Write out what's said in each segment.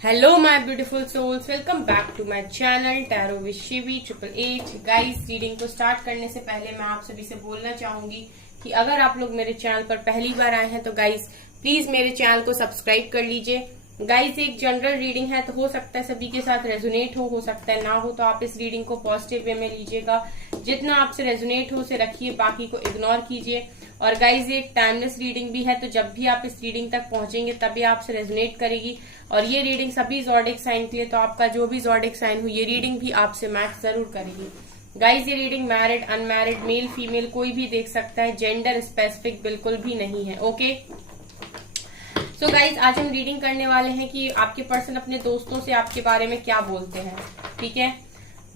Hello my beautiful souls, welcome back to my channel tarot with Shivi 888। Guys, reading को start करने से पहले मैं आप सभी से बोलना चाहूंगी कि अगर आप लोग मेरे चैनल पर पहली बार आए हैं तो गाइस प्लीज मेरे चैनल को सब्सक्राइब कर लीजिए। गाइस, एक जनरल रीडिंग है तो हो सकता है सभी के साथ रेजोनेट हो सकता है ना हो, तो आप इस रीडिंग को पॉजिटिव वे में लीजिएगा। जितना आपसे रेजोनेट हो उसे रखिए, बाकी को इग्नोर कीजिए। और गाइज, ये एक टाइमलेस रीडिंग भी है, तो जब भी आप इस रीडिंग तक पहुंचेंगे तभी आपसे रेजोनेट करेगी। और ये रीडिंग सभी ज़ोडिक साइन के लिए, तो आपका जो भी ज़ोडिक साइन हो ये रीडिंग भी आपसे मैच जरूर करेगी। गाइज, ये reading married, unmarried, male female कोई भी देख सकता है, जेंडर स्पेसिफिक बिल्कुल भी नहीं है। ओके, सो गाइज, आज हम रीडिंग करने वाले हैं कि आपके पर्सन अपने दोस्तों से आपके बारे में क्या बोलते हैं। ठीक है,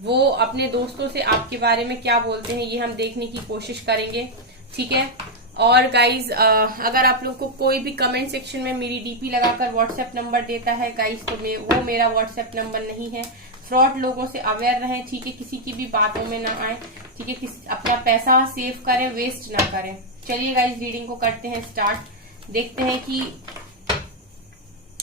वो अपने दोस्तों से आपके बारे में क्या बोलते हैं ये हम देखने की कोशिश करेंगे। ठीक है, और गाइज अगर आप लोग को कोई भी कमेंट सेक्शन में मेरी डीपी लगाकर व्हाट्सएप नंबर देता है गाइज, तो वो मेरा व्हाट्सएप नंबर नहीं है। फ्रॉड लोगों से अवेयर रहें, ठीक है, किसी की भी बातों में ना आए, ठीक है, अपना पैसा सेव करें, वेस्ट ना करें। चलिए गाइज, रीडिंग को करते हैं स्टार्ट। देखते हैं कि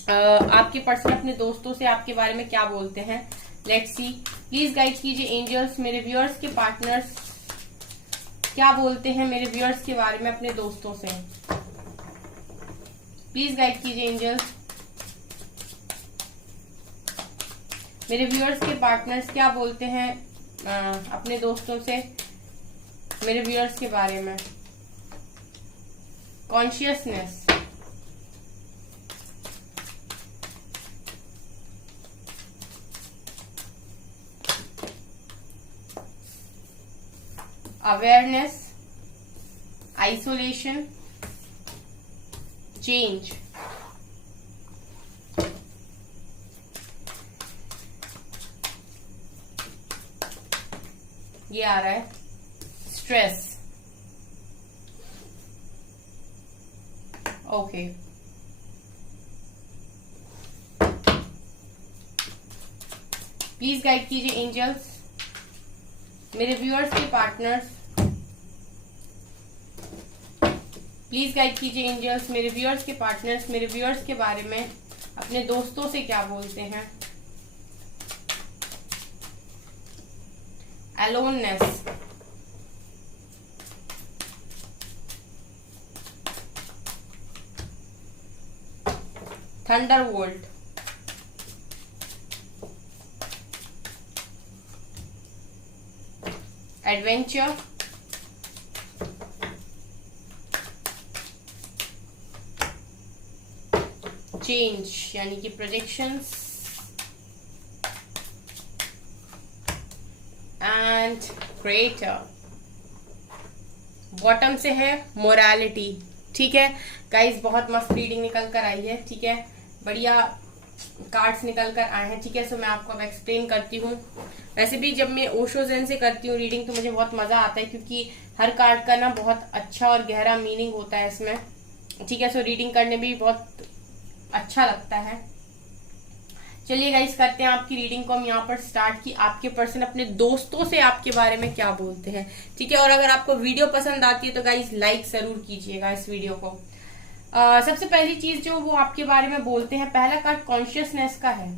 आपके पर्सन अपने दोस्तों से आपके बारे में क्या बोलते हैं। लेट्स सी, प्लीज गाइड कीजिए एंजल्स, मेरे व्यूअर्स के पार्टनर्स क्या बोलते हैं मेरे व्यूअर्स के बारे में अपने दोस्तों से। प्लीज गाइड कीजिए एंजल्स, मेरे व्यूअर्स के पार्टनर्स क्या बोलते हैं अपने दोस्तों से मेरे व्यूअर्स के बारे में। Consciousness, awareness, isolation, change। ये आ रहा है स्ट्रेस। ओके, प्लीज गाइड कीजिए एंजल्स, मेरे व्यूअर्स के पार्टनर्स प्लीज गाइड कीजिए एंजल्स, मेरे व्यूअर्स के पार्टनर्स मेरे व्यूअर्स के बारे में अपने दोस्तों से क्या बोलते हैं। अलोननेस, थंडरवोल्ट, एडवेंचर, चेंज यानी कि प्रोजेक्शंस, एंड क्रिएटर। बॉटम से है मोरालिटी। ठीक है गाइज, बहुत मस्त रीडिंग निकल कर आई है। ठीक है, बढ़िया कार्ड्स निकल कर आए हैं। ठीक है, सो मैं आपको अब एक्सप्लेन करती हूँ। वैसे भी जब मैं ओशो ज़ेन से करती हूँ रीडिंग तो मुझे बहुत मजा आता है, क्योंकि हर कार्ड का ना बहुत अच्छा और गहरा मीनिंग होता है इसमें। ठीक है, सो रीडिंग करने में भी बहुत अच्छा लगता है। चलिए गाइस, करते हैं आपकी रीडिंग को हम यहाँ पर स्टार्ट की आपके पर्सन अपने दोस्तों से आपके बारे में क्या बोलते हैं। ठीक है, और अगर आपको वीडियो पसंद आती है तो गाइस लाइक जरूर कीजिएगा इस वीडियो को। सबसे पहली चीज जो वो आपके बारे में बोलते हैं, पहला कार्ड कॉन्शियसनेस का है,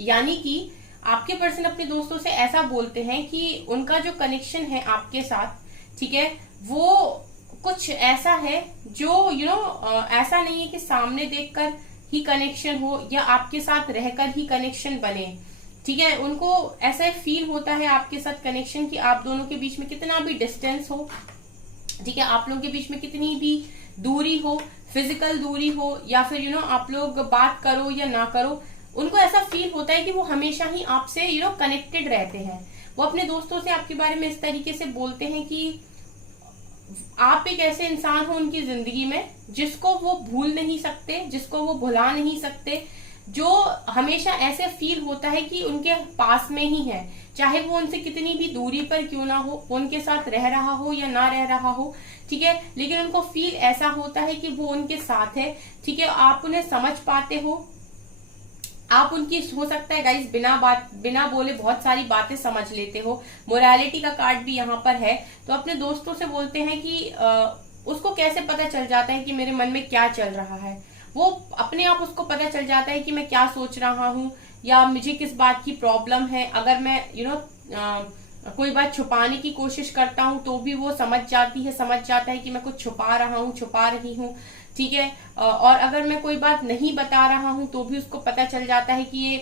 यानी कि आपके पर्सन अपने दोस्तों से ऐसा बोलते हैं कि उनका जो कनेक्शन है आपके साथ, ठीक है, वो कुछ ऐसा है जो ऐसा नहीं है कि सामने देखकर ही कनेक्शन हो या आपके साथ रहकर ही कनेक्शन बने। ठीक है, उनको ऐसा फील होता है आपके साथ कनेक्शन कि आप दोनों के बीच में कितना भी डिस्टेंस हो, ठीक है, आप लोगों के बीच में कितनी भी दूरी हो, फिजिकल दूरी हो या फिर आप लोग बात करो या ना करो, उनको ऐसा फील होता है कि वो हमेशा ही आपसे कनेक्टेड रहते हैं। वो अपने दोस्तों से आपके बारे में इस तरीके से बोलते हैं कि आप एक ऐसे इंसान हो उनकी जिंदगी में जिसको वो भूल नहीं सकते, जिसको वो भुला नहीं सकते, जो हमेशा ऐसे फील होता है कि उनके पास में ही है, चाहे वो उनसे कितनी भी दूरी पर क्यों ना हो, उनके साथ रह रहा हो या ना रह रहा हो। ठीक है, लेकिन उनको फील ऐसा होता है कि वो उनके साथ है। ठीक है, आप उन्हें समझ पाते हो, आप उनकी हो सकता है गाइस बिना बोले बहुत सारी बातें समझ लेते हो। मोरालिटी का कार्ड भी यहाँ पर है, तो अपने दोस्तों से बोलते हैं कि उसको कैसे पता चल जाता है कि मेरे मन में क्या चल रहा है। वो अपने आप उसको पता चल जाता है कि मैं क्या सोच रहा हूँ या मुझे किस बात की प्रॉब्लम है। अगर मैं कोई बात छुपाने की कोशिश करता हूँ तो भी वो समझ जाता है कि मैं कुछ छुपा रहा हूँ, छुपा रही हूँ, ठीक है। और अगर मैं कोई बात नहीं बता रहा हूँ तो भी उसको पता चल जाता है कि ये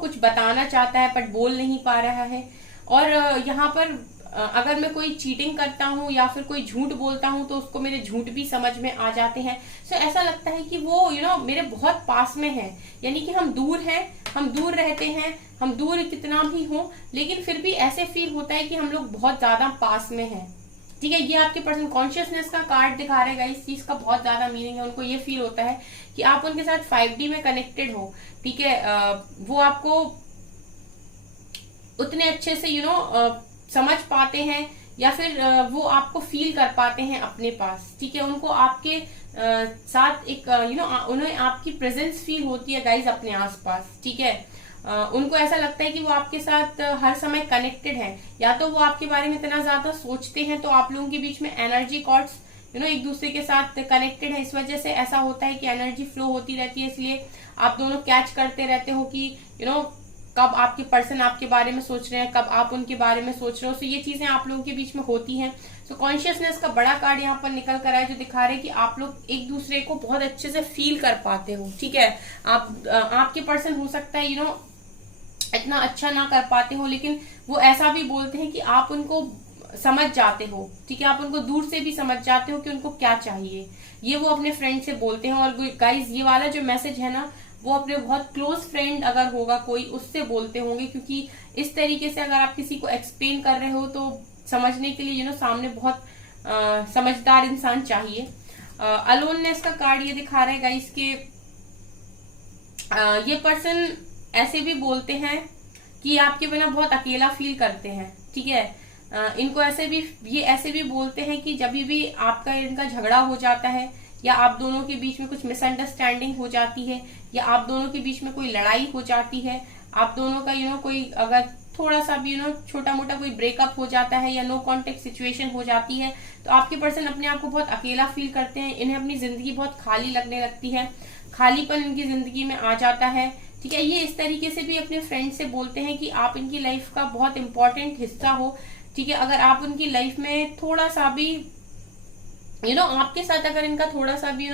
कुछ बताना चाहता है बट बोल नहीं पा रहा है। और यहाँ पर अगर मैं कोई चीटिंग करता हूँ या फिर कोई झूठ बोलता हूँ तो उसको मेरे झूठ भी समझ में आ जाते हैं। सो ऐसा लगता है कि वो मेरे बहुत पास में है, यानी कि हम दूर हैं, हम दूर रहते हैं, हम दूर कितना भी हो लेकिन फिर भी ऐसे फील होता है कि हम लोग बहुत ज्यादा पास में हैं, ठीक है। ये आपके पर्सन कॉन्शियसनेस का कार्ड दिखा रहेगा, इस चीज का बहुत ज्यादा मीनिंग है। उनको ये फील होता है कि आप उनके साथ 5D में कनेक्टेड हो, ठीक है। वो आपको उतने अच्छे से समझ पाते हैं या फिर वो आपको फील कर पाते हैं अपने पास, ठीक है। उनको आपके साथ एक उन्हें आपकी प्रेजेंस फील होती है गाइज अपने आसपास, ठीक है। उनको ऐसा लगता है कि वो आपके साथ हर समय कनेक्टेड है। या तो वो आपके बारे में इतना ज्यादा सोचते हैं तो आप लोगों के बीच में एनर्जी कॉर्ड्स एक दूसरे के साथ कनेक्टेड है, इस वजह से ऐसा होता है कि एनर्जी फ्लो होती रहती है। इसलिए आप दोनों कैच करते रहते हो कि कब आपके पर्सन आपके बारे में सोच रहे हैं, कब आप उनके बारे में सोच रहे हो। सो ये चीजें आप लोगों के बीच में होती हैं। सो कॉन्शियसनेस का बड़ा कार्ड यहाँ पर निकल कर आया जो दिखा रहे हैं कि आप लोग एक दूसरे को बहुत अच्छे से फील कर पाते हो, ठीक है। आपके पर्सन हो सकता है इतना अच्छा ना कर पाते हो लेकिन वो ऐसा भी बोलते हैं कि आप उनको समझ जाते हो, ठीक है। आप उनको दूर से भी समझ जाते हो कि उनको क्या चाहिए, ये वो अपने फ्रेंड से बोलते हैं। और गाइज ये वाला जो मैसेज है ना वो अपने बहुत क्लोज फ्रेंड अगर होगा कोई उससे बोलते होंगे, क्योंकि इस तरीके से अगर आप किसी को एक्सप्लेन कर रहे हो तो समझने के लिए सामने बहुत समझदार इंसान चाहिए। अलोननेस का कार्ड ये दिखा रहा है गाइस के ये पर्सन ऐसे भी बोलते हैं कि आपके बिना बहुत अकेला फील करते हैं, ठीक है। इनको ये ऐसे भी बोलते हैं कि जब भी आपका इनका झगड़ा हो जाता है या आप दोनों के बीच में कुछ मिसअंडरस्टैंडिंग हो जाती है या आप दोनों के बीच में कोई लड़ाई हो जाती है, आप दोनों का कोई अगर थोड़ा सा भी छोटा मोटा कोई ब्रेकअप हो जाता है या नो कॉन्टेक्ट सिचुएशन हो जाती है तो आपके पर्सन अपने आप को बहुत अकेला फील करते हैं। इन्हें अपनी जिंदगी बहुत खाली लगने लगती है, खालीपन इनकी जिंदगी में आ जाता है, ठीक है। ये इस तरीके से भी अपने फ्रेंड से बोलते हैं कि आप इनकी लाइफ का बहुत इंपॉर्टेंट हिस्सा हो, ठीक है। अगर आप उनकी लाइफ में थोड़ा सा भी आपके साथ अगर इनका थोड़ा सा भी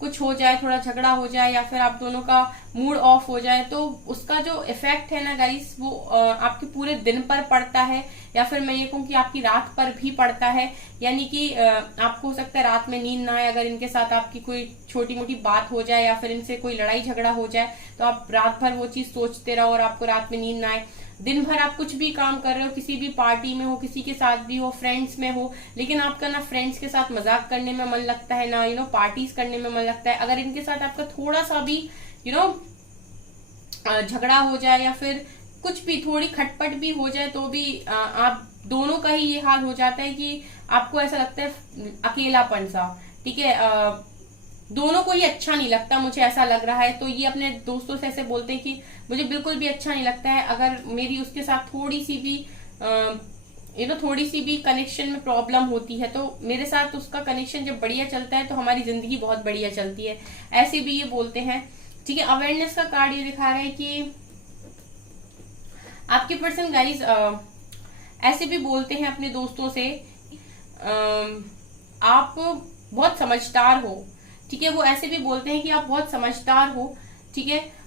कुछ हो जाए, थोड़ा झगड़ा हो जाए या फिर आप दोनों का मूड ऑफ हो जाए तो उसका जो इफेक्ट है ना गाइस वो आपके पूरे दिन पर पड़ता है या फिर मैं ये कहूँ कि आपकी रात पर भी पड़ता है। यानी कि आपको हो सकता है रात में नींद ना आए अगर इनके साथ आपकी कोई छोटी मोटी बात हो जाए या फिर इनसे कोई लड़ाई झगड़ा हो जाए तो आप रात भर वो चीज सोचते रहो और आपको रात में नींद ना आए। दिन भर आप कुछ भी काम कर रहे हो, किसी भी पार्टी में हो, किसी के साथ भी हो, फ्रेंड्स में हो, लेकिन आपका ना फ्रेंड्स के साथ मजाक करने में मन लगता है ना पार्टीज करने में मन लगता है। अगर इनके साथ आपका थोड़ा सा भी झगड़ा हो जाए या फिर कुछ भी थोड़ी खटपट भी हो जाए तो भी आप दोनों का ही ये हाल हो जाता है कि आपको ऐसा लगता है अकेलापन सा, ठीक है। दोनों को ये अच्छा नहीं लगता, मुझे ऐसा लग रहा है। तो ये अपने दोस्तों से ऐसे बोलते हैं कि मुझे बिल्कुल भी अच्छा नहीं लगता है अगर मेरी उसके साथ थोड़ी सी भी कनेक्शन में प्रॉब्लम होती है तो मेरे साथ उसका कनेक्शन जब बढ़िया चलता है तो हमारी जिंदगी बहुत बढ़िया चलती है, ऐसे भी ये बोलते हैं, ठीक है। अवेयरनेस का कार्ड ये दिखा रहा है कि आपके पर्सन गाइज ऐसे भी बोलते हैं अपने दोस्तों से आप बहुत समझदार हो, ठीक है। वो ऐसे भी बोलते हैं कि आप बहुत समझदार हो, ठीक है।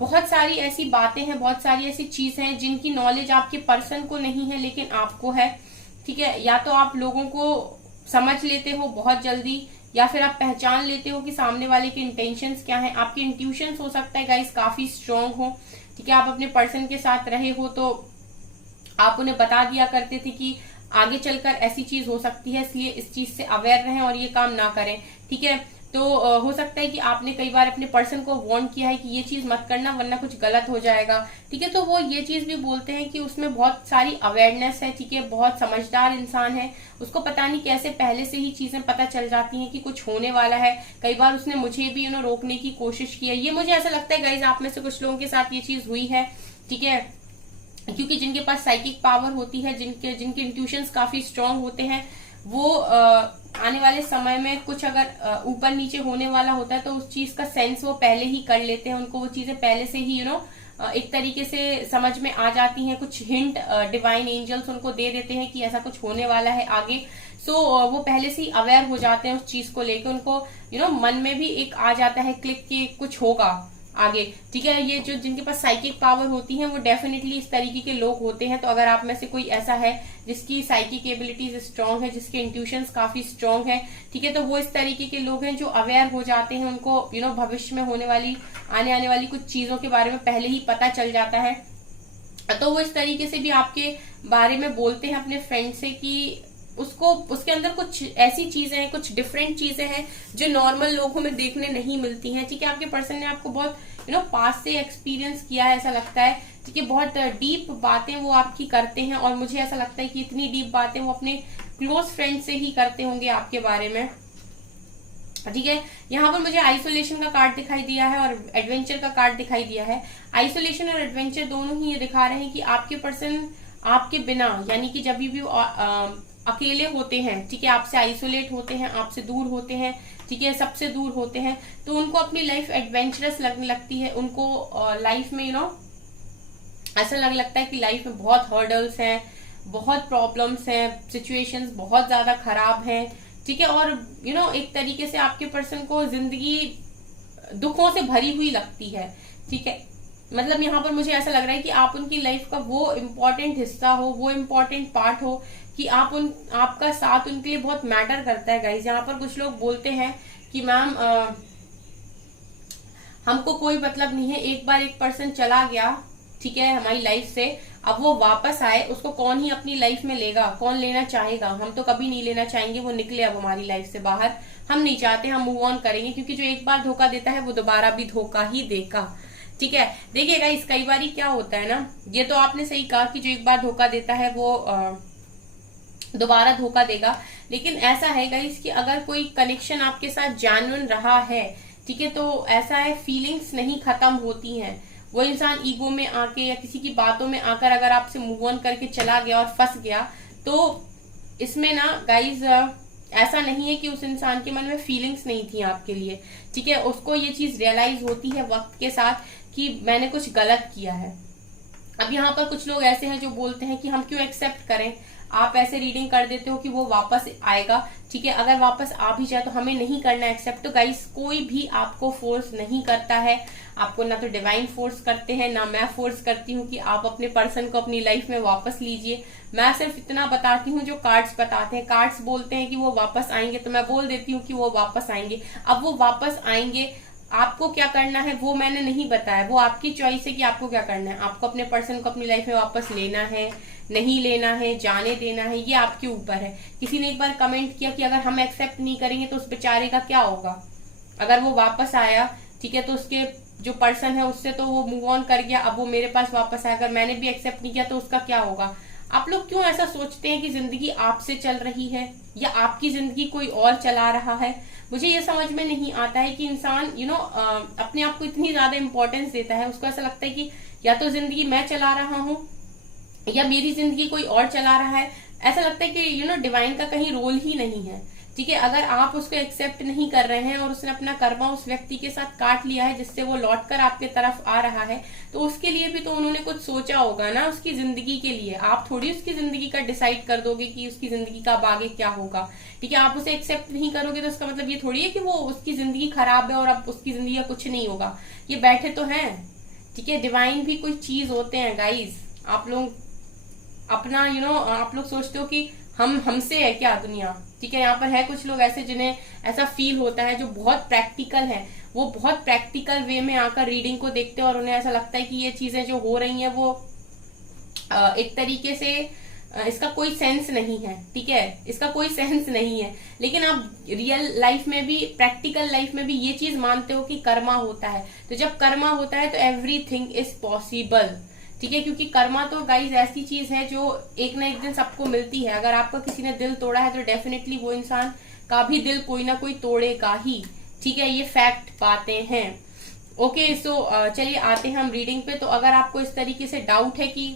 बहुत सारी ऐसी बातें हैं, बहुत सारी ऐसी चीजें हैं जिनकी नॉलेज आपके पर्सन को नहीं है लेकिन आपको है, ठीक है। या तो आप लोगों को समझ लेते हो बहुत जल्दी या फिर आप पहचान लेते हो कि सामने वाले के इंटेंशंस क्या हैं। आपके इंट्यूशंस हो सकता है गाइस काफी स्ट्रांग हो, ठीक है। आप अपने पर्सन के साथ रहे हो तो आप उन्हें बता दिया करते थे कि आगे चलकर ऐसी चीज हो सकती है, इसलिए इस चीज से अवेयर रहें और ये काम ना करें, ठीक है। तो हो सकता है कि आपने कई बार अपने पर्सन को वार्न किया है कि ये चीज मत करना वरना कुछ गलत हो जाएगा, ठीक है। तो वो ये चीज भी बोलते हैं कि उसमें बहुत सारी अवेयरनेस है, ठीक है। बहुत समझदार इंसान है, उसको पता नहीं कैसे पहले से ही चीजें पता चल जाती हैं कि कुछ होने वाला है। कई बार उसने मुझे भी रोकने की कोशिश की है। ये मुझे ऐसा लगता है गाइज आप में से कुछ लोगों के साथ ये चीज हुई है, ठीक है। क्योंकि जिनके पास साइकिक पावर होती है, जिनके इंट्यूशंस काफी स्ट्रांग होते हैं वो आने वाले समय में कुछ अगर ऊपर नीचे होने वाला होता है तो उस चीज का सेंस वो पहले ही कर लेते हैं, उनको वो चीजें पहले से ही एक तरीके से समझ में आ जाती हैं। कुछ हिंट डिवाइन एंजल्स उनको दे देते हैं कि ऐसा कुछ होने वाला है आगे। सो वो पहले से ही अवेयर हो जाते हैं उस चीज को लेकर, उनको मन में भी एक आ जाता है क्लिक कि कुछ होगा आगे, ठीक है। ये जो जिनके पास साइकिक पावर होती है वो डेफिनेटली इस तरीके के लोग होते हैं। तो अगर आप में से कोई ऐसा है जिसकी साइकिक एबिलिटीज स्ट्रांग है, जिसके इंट्यूशंस काफी स्ट्रांग है, ठीक है, तो वो इस तरीके के लोग हैं जो अवेयर हो जाते हैं, उनको भविष्य में होने वाली आने वाली कुछ चीजों के बारे में पहले ही पता चल जाता है। तो वो इस तरीके से भी आपके बारे में बोलते हैं अपने फ्रेंड से कि उसके अंदर कुछ ऐसी चीजें हैं, कुछ डिफरेंट चीजें हैं जो नॉर्मल लोगों में देखने नहीं मिलती हैं, ठीक है। आपके पर्सन ने आपको बहुत पास से एक्सपीरियंस किया है ऐसा लगता है, ठीक है। बहुत डीप बातें वो आपकी करते हैं और मुझे ऐसा लगता है कि इतनी डीप बातें वो अपने क्लोज फ्रेंड से ही करते होंगे आपके बारे में, ठीक है। यहाँ पर मुझे आइसोलेशन का कार्ड दिखाई दिया है और एडवेंचर का कार्ड दिखाई दिया है। आइसोलेशन और एडवेंचर दोनों ही ये दिखा रहे हैं कि आपके पर्सन आपके बिना, यानी कि जब भी अकेले होते हैं, ठीक है, आपसे आइसोलेट होते हैं, आपसे दूर होते हैं, ठीक है, सबसे दूर होते हैं, तो उनको अपनी लाइफ एडवेंचरस लगने लगती है। उनको लाइफ में ऐसा लगता है कि लाइफ में बहुत हर्डल्स हैं, बहुत प्रॉब्लम्स हैं, सिचुएशंस बहुत ज्यादा खराब हैं, ठीक है। और एक तरीके से आपके पर्सन को जिंदगी दुखों से भरी हुई लगती है, ठीक है। मतलब यहाँ पर मुझे ऐसा लग रहा है कि आप उनकी लाइफ का वो इम्पोर्टेंट हिस्सा हो, वो इम्पोर्टेंट पार्ट हो कि आपका साथ उनके लिए बहुत मैटर करता है गाइज। यहाँ पर कुछ लोग बोलते हैं कि मैम हमको कोई मतलब नहीं है, एक बार एक पर्सन चला गया, ठीक है, हमारी लाइफ से, अब वो वापस आए, उसको कौन ही अपनी लाइफ में लेगा, कौन लेना चाहेगा। हम तो कभी नहीं लेना चाहेंगे, वो निकले अब हमारी लाइफ से बाहर, हम नहीं चाहते, हम मूव ऑन करेंगे, क्योंकि जो एक बार धोखा देता है वो दोबारा भी धोखा ही देगा, ठीक है। देखिएगा इस कई बार क्या होता है ना, ये तो आपने सही कहा कि जो एक बार धोखा देता है वो दोबारा धोखा देगा, लेकिन ऐसा है गाइस कि अगर कोई कनेक्शन आपके साथ जेन्युइन रहा है, ठीक है, तो ऐसा है फीलिंग्स नहीं खत्म होती हैं। वो इंसान ईगो में आके या किसी की बातों में आकर अगर आपसे मूव ऑन करके चला गया और फंस गया, तो इसमें ना गाइज ऐसा नहीं है कि उस इंसान के मन में फीलिंग्स नहीं थी आपके लिए, ठीक है। उसको ये चीज रियलाइज होती है वक्त के साथ कि मैंने कुछ गलत किया है। अब यहाँ पर कुछ लोग ऐसे हैं जो बोलते हैं कि हम क्यों एक्सेप्ट करें, आप ऐसे रीडिंग कर देते हो कि वो वापस आएगा, ठीक है। अगर वापस आ भी जाए तो हमें नहीं करना एक्सेप्ट। तो गाइस कोई भी आपको फोर्स नहीं करता है, आपको ना तो डिवाइन फोर्स करते हैं, ना मैं फोर्स करती हूँ कि आप अपने पर्सन को अपनी लाइफ में वापस लीजिए। मैं सिर्फ इतना बताती हूँ जो कार्ड्स बताते हैं। कार्ड्स बोलते हैं कि वो वापस आएंगे, तो मैं बोल देती हूँ कि वो वापस आएंगे। अब वो वापस आएंगे, आपको क्या करना है वो मैंने नहीं बताया, वो आपकी चॉइस है कि आपको क्या करना है। आपको अपने पर्सन को अपनी लाइफ में वापस लेना है, नहीं लेना है, जाने देना है, ये आपके ऊपर है। किसी ने एक बार कमेंट किया कि अगर हम एक्सेप्ट नहीं करेंगे तो उस बेचारे का क्या होगा। अगर वो वापस आया, ठीक है, तो उसके जो पर्सन है उससे तो वो मूव ऑन कर गया, अब वो मेरे पास वापस आया, अगर मैंने भी एक्सेप्ट नहीं किया तो उसका क्या होगा। आप लोग क्यों ऐसा सोचते हैं कि जिंदगी आपसे चल रही है या आपकी जिंदगी कोई और चला रहा है। मुझे ये समझ में नहीं आता है कि इंसान अपने आप को इतनी ज्यादा इंपॉर्टेंस देता है। उसको ऐसा लगता है कि या तो जिंदगी मैं चला रहा हूँ या मेरी जिंदगी कोई और चला रहा है। ऐसा लगता है कि डिवाइन का कहीं रोल ही नहीं है, ठीक है। अगर आप उसको एक्सेप्ट नहीं कर रहे हैं और उसने अपना कर्मा उस व्यक्ति के साथ काट लिया है जिससे वो लौटकर आपके तरफ आ रहा है, तो उसके लिए भी तो उन्होंने कुछ सोचा होगा ना, उसकी जिंदगी के लिए। आप थोड़ी उसकी जिंदगी का डिसाइड कर दोगे कि उसकी जिंदगी का अब आगे क्या होगा, ठीक है। आप उसे एक्सेप्ट नहीं करोगे तो उसका मतलब ये थोड़ी है कि वो उसकी जिंदगी खराब है और अब उसकी जिंदगी का कुछ नहीं होगा। ये बैठे तो हैं, ठीक है। डिवाइन भी कोई चीज होते हैं गाइज। आप लोग अपना आप लोग सोचते हो कि हमसे है क्या दुनिया, ठीक है। यहाँ पर है कुछ लोग ऐसे जिन्हें ऐसा फील होता है, जो बहुत प्रैक्टिकल है, वो बहुत प्रैक्टिकल वे में आकर रीडिंग को देखते हैं और उन्हें ऐसा लगता है कि ये चीजें जो हो रही हैं वो एक तरीके से इसका कोई सेंस नहीं है, ठीक है, इसका कोई सेंस नहीं है। लेकिन आप रियल लाइफ में भी, प्रैक्टिकल लाइफ में भी ये चीज मानते हो कि कर्मा होता है। तो जब कर्मा होता है तो एवरीथिंग इज पॉसिबल, ठीक है। क्योंकि कर्मा तो गाइज ऐसी चीज है जो एक ना एक दिन सबको मिलती है। अगर आपका किसी ने दिल तोड़ा है तो डेफिनेटली वो इंसान का भी दिल कोई ना कोई तोड़ेगा ही, ठीक है। ये फैक्ट बातें हैं। ओके, सो चलिए आते हैं हम रीडिंग पे। तो अगर आपको इस तरीके से डाउट है कि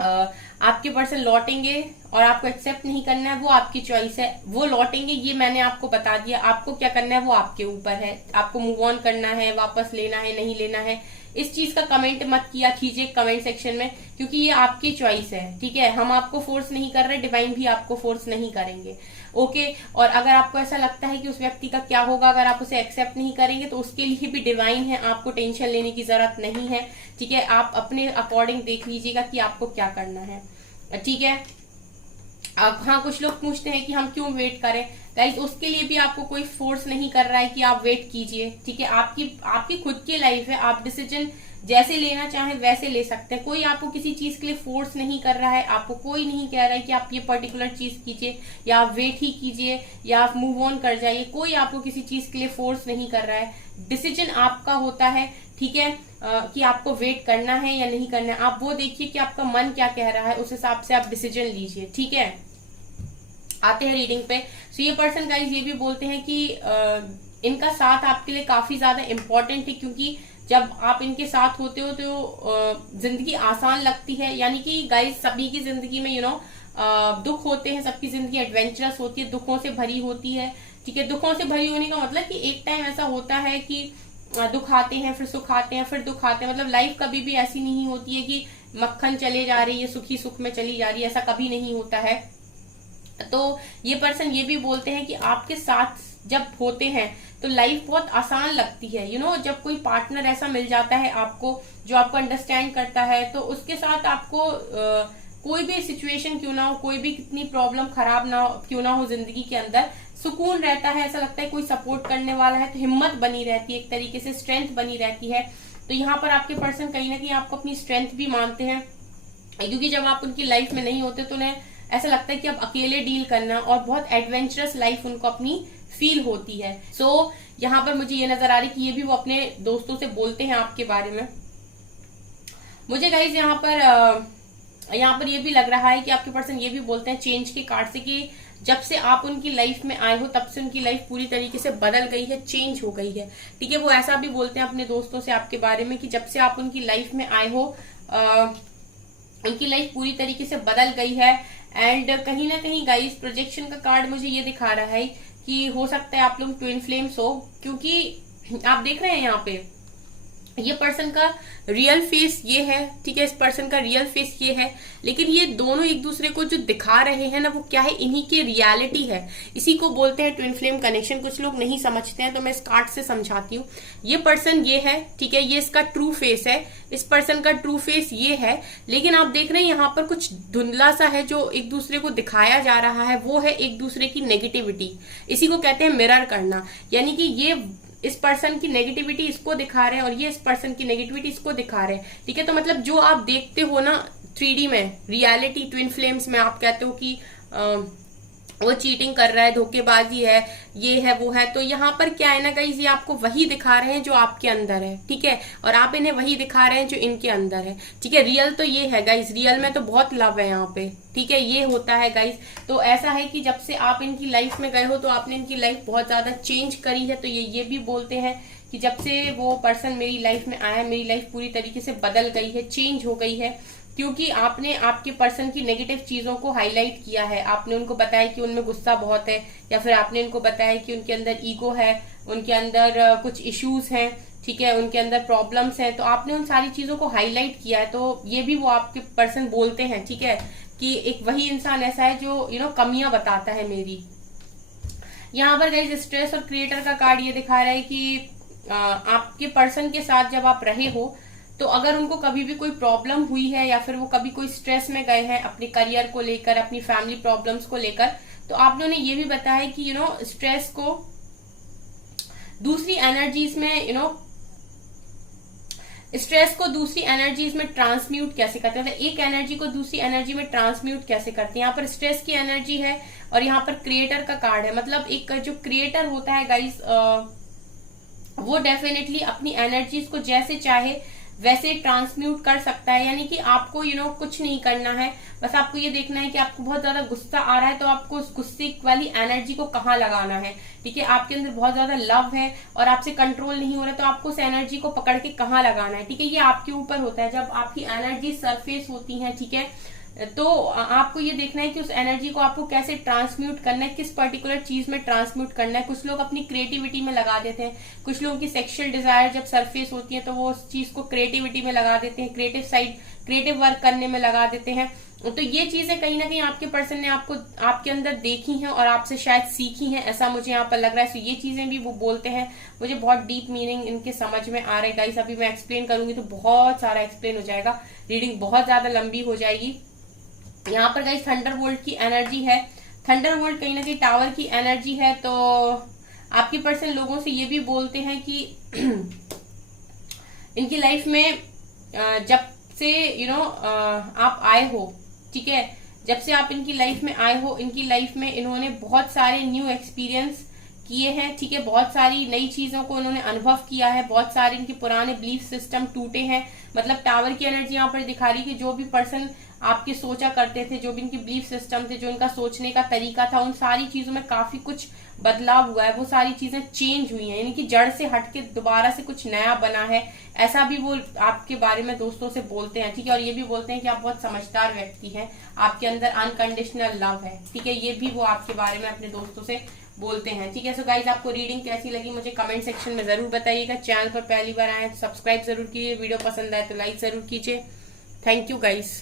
आपके पर्सन लौटेंगे और आपको एक्सेप्ट नहीं करना है, वो आपकी चॉइस है। वो लौटेंगे ये मैंने आपको बता दिया, आपको क्या करना है वो आपके ऊपर है। आपको मूव ऑन करना है, वापस लेना है, नहीं लेना है, इस चीज का कमेंट मत किया कीजिए कमेंट सेक्शन में, क्योंकि ये आपकी चॉइस है। ठीक है, हम आपको फोर्स नहीं कर रहे, डिवाइन भी आपको फोर्स नहीं करेंगे। ओके, और अगर आपको ऐसा लगता है कि उस व्यक्ति का क्या होगा अगर आप उसे एक्सेप्ट नहीं करेंगे, तो उसके लिए भी डिवाइन है, आपको टेंशन लेने की जरूरत नहीं है। ठीक है, आप अपने अकॉर्डिंग देख लीजिएगा कि आपको क्या करना है। ठीक है, अब हाँ कुछ लोग पूछते हैं कि हम क्यों वेट करें। गाइस, उसके लिए भी आपको कोई फोर्स नहीं कर रहा है कि आप वेट कीजिए। ठीक है, आपकी खुद की लाइफ है, आप डिसीजन जैसे लेना चाहें वैसे ले सकते हैं। कोई आपको किसी चीज के लिए फोर्स नहीं कर रहा है, आपको कोई नहीं कह रहा है कि आप ये पर्टिकुलर चीज कीजिए या आप वेट ही कीजिए या आप मूव ऑन कर जाइए। कोई आपको किसी चीज के लिए फोर्स नहीं कर रहा है, डिसीजन आपका होता है। ठीक है, कि आपको वेट करना है या नहीं करना है, आप वो देखिए कि आपका मन क्या कह रहा है, उस हिसाब से आप डिसीजन लीजिए। ठीक है, आते हैं रीडिंग पे। सो ये पर्सन गाइस ये भी बोलते हैं कि इनका साथ आपके लिए काफी ज्यादा इम्पोर्टेंट है, क्योंकि जब आप इनके साथ होते हो तो जिंदगी आसान लगती है। यानी कि गाइस सभी की जिंदगी में दुख होते हैं, सबकी जिंदगी एडवेंचरस होती है, दुखों से भरी होती है। ठीक है, दुखों से भरी होने का मतलब कि एक टाइम ऐसा होता है कि दुख आते हैं, फिर सुख आते हैं, फिर दुख आते हैं। मतलब लाइफ कभी भी ऐसी नहीं होती है कि मक्खन चले जा रही है, सुखी सुख में चली जा रही है, ऐसा कभी नहीं होता है। तो ये पर्सन ये भी बोलते हैं कि आपके साथ जब होते हैं तो लाइफ बहुत आसान लगती है। जब कोई पार्टनर ऐसा मिल जाता है आपको जो आपको अंडरस्टैंड करता है, तो उसके साथ आपको कोई भी सिचुएशन क्यों ना हो, कोई भी कितनी प्रॉब्लम खराब ना क्यों ना हो, जिंदगी के अंदर सुकून रहता है। ऐसा लगता है कोई सपोर्ट करने वाला है, तो हिम्मत बनी रहती है, एक तरीके से स्ट्रेंथ बनी रहती है। तो यहाँ पर आपके पर्सन कहीं ना कहीं आपको अपनी स्ट्रेंथ भी मानते हैं, क्योंकि जब आप उनकी लाइफ में नहीं होते तो उन्हें ऐसा लगता है कि अब अकेले डील करना, और बहुत एडवेंचरस लाइफ उनको अपनी फील होती है। सो यहाँ पर मुझे ये नजर आ रही कि ये भी वो अपने दोस्तों से बोलते हैं आपके बारे में। मुझे गाइज यहाँ पर ये भी लग रहा है कि आपके पर्सन ये भी बोलते हैं चेंज के कार्ड से कि जब से आप उनकी लाइफ में आए हो तब से उनकी लाइफ पूरी तरीके से बदल गई है, चेंज हो गई है। ठीक है, वो ऐसा भी बोलते हैं अपने दोस्तों से आपके बारे में कि जब से आप उनकी लाइफ में आए हो उनकी लाइफ पूरी तरीके से बदल गई है। एंड कहीं ना कहीं गाइस प्रोजेक्शन का कार्ड मुझे ये दिखा रहा है कि हो सकता है आप लोग ट्विन फ्लेम्स हो, क्योंकि आप देख रहे हैं यहाँ पे ये पर्सन का रियल फेस ये है। ठीक है, इस पर्सन का रियल फेस ये है, लेकिन ये दोनों एक दूसरे को जो दिखा रहे हैं ना वो क्या है, इन्हीं की रियलिटी है। इसी को बोलते हैं ट्विन फ्लेम कनेक्शन। कुछ लोग नहीं समझते हैं तो मैं इस कार्ड से समझाती हूँ। ये पर्सन ये है, ठीक है, ये इसका ट्रू फेस है, इस पर्सन का ट्रू फेस ये है। लेकिन आप देख रहे हैं यहाँ पर कुछ धुंधला सा है जो एक दूसरे को दिखाया जा रहा है, वो है एक दूसरे की नेगेटिविटी। इसी को कहते हैं मिरर करना, यानी कि ये इस पर्सन की नेगेटिविटी इसको दिखा रहे हैं और ये इस पर्सन की नेगेटिविटी इसको दिखा रहे हैं। ठीक है, तो मतलब जो आप देखते हो ना 3D में, रियलिटी ट्विन फ्लेम्स में आप कहते हो कि वो चीटिंग कर रहा है, धोखेबाजी है, ये है वो है, तो यहाँ पर क्या है ना गाइस, ये आपको वही दिखा रहे हैं जो आपके अंदर है। ठीक है, और आप इन्हें वही दिखा रहे हैं जो इनके अंदर है। ठीक है, रियल तो ये है गाइस, रियल में तो बहुत लव है यहाँ पे। ठीक है, ये होता है गाइस। तो ऐसा है कि जब से आप इनकी लाइफ में गए हो तो आपने इनकी लाइफ बहुत ज्यादा चेंज करी है। तो ये भी बोलते हैं कि जब से वो पर्सन मेरी लाइफ में आया, मेरी लाइफ पूरी तरीके से बदल गई है, चेंज हो गई है, क्योंकि आपने आपके पर्सन की नेगेटिव चीजों को हाईलाइट किया है। आपने उनको बताया कि उनमें गुस्सा बहुत है, या फिर आपने उनको बताया कि उनके अंदर ईगो है, उनके अंदर कुछ इश्यूज हैं, ठीक है, उनके अंदर प्रॉब्लम्स हैं। तो आपने उन सारी चीजों को हाईलाइट किया है। तो ये भी वो आपके पर्सन बोलते हैं, ठीक है, कि एक वही इंसान ऐसा है जो कमियां बताता है मेरी। यहाँ पर गाइस स्ट्रेस और क्रिएटर का कार्ड ये दिखा रहा है कि आपके पर्सन के साथ जब आप रहे हो तो अगर उनको कभी भी कोई प्रॉब्लम हुई है या फिर वो कभी कोई स्ट्रेस में गए हैं अपने करियर को लेकर, अपनी फैमिली प्रॉब्लम्स को लेकर, तो आपने उन्हें ये भी बताया कि स्ट्रेस को दूसरी एनर्जीज में स्ट्रेस को दूसरी एनर्जीज में ट्रांसम्यूट कैसे करते हैं, एक एनर्जी को दूसरी एनर्जी में ट्रांसम्यूट कैसे करते हैं। यहाँ पर स्ट्रेस की एनर्जी है और यहाँ पर क्रिएटर का कार्ड है। मतलब एक जो क्रिएटर होता है गाइस, वो डेफिनेटली अपनी एनर्जीज को जैसे चाहे वैसे ट्रांसम्यूट कर सकता है। यानी कि आपको कुछ नहीं करना है, बस आपको ये देखना है कि आपको बहुत ज्यादा गुस्सा आ रहा है तो आपको उस गुस्से वाली एनर्जी को कहाँ लगाना है। ठीक है, आपके अंदर बहुत ज्यादा लव है और आपसे कंट्रोल नहीं हो रहा है तो आपको उस एनर्जी को पकड़ के कहाँ लगाना है। ठीक है, ये आपके ऊपर होता है। जब आपकी एनर्जी सरफेस होती है, ठीक है, तो आपको ये देखना है कि उस एनर्जी को आपको कैसे ट्रांसम्यूट करना है, किस पर्टिकुलर चीज में ट्रांसम्यूट करना है। कुछ लोग अपनी क्रिएटिविटी में लगा देते हैं, कुछ लोगों की सेक्सुअल डिजायर जब सरफेस होती है तो वो उस चीज को क्रिएटिविटी में लगा देते हैं, क्रिएटिव साइड, क्रिएटिव वर्क करने में लगा देते हैं। तो ये चीजें कहीं ना कहीं आपके पर्सन ने आपके अंदर देखी हैं और आपसे शायद सीखी हैं, ऐसा मुझे यहाँ पर लग रहा है। तो ये चीजें भी वो बोलते हैं, मुझे बहुत डीप मीनिंग इनके समझ में आ रहा है गाइस। अभी मैं एक्सप्लेन करूंगी तो बहुत सारा एक्सप्लेन हो जाएगा, रीडिंग बहुत ज्यादा लंबी हो जाएगी। यहाँ पर गाइस थंडरबोल्ट की एनर्जी है। थंडरबोल्ट कहीं ना कहीं टावर की एनर्जी है। तो आपके पर्सन लोगों से ये भी बोलते हैं कि इनकी लाइफ में जब से आप आए हो, ठीक है, जब से आप इनकी लाइफ में आए हो, इनकी लाइफ में इन्होंने बहुत सारे न्यू एक्सपीरियंस किए हैं। ठीक है, बहुत सारी नई चीजों को इन्होंने अनुभव किया है, बहुत सारे इनके पुराने बिलीफ सिस्टम टूटे हैं। मतलब टावर की एनर्जी यहाँ पर दिखा रही है कि जो भी पर्सन आपके सोचा करते थे, जो भी इनके बिलीफ सिस्टम थे, जो इनका सोचने का तरीका था, उन सारी चीजों में काफी कुछ बदलाव हुआ है। वो सारी चीजें चेंज हुई हैं, यानी कि जड़ से हटके दोबारा से कुछ नया बना है, ऐसा भी वो आपके बारे में दोस्तों से बोलते हैं। ठीक है, और ये भी बोलते हैं कि आप बहुत समझदार व्यक्ति हैं, आपके अंदर अनकंडीशनल लव है। ठीक है, ये भी वो आपके बारे में अपने दोस्तों से बोलते हैं। ठीक है, सो गाइज आपको रीडिंग कैसी लगी मुझे कमेंट सेक्शन में जरूर बताइएगा। चैनल पर पहली बार आए तो सब्सक्राइब जरूर कीजिए, वीडियो पसंद आए तो लाइक जरूर कीजिए। Thank you guys.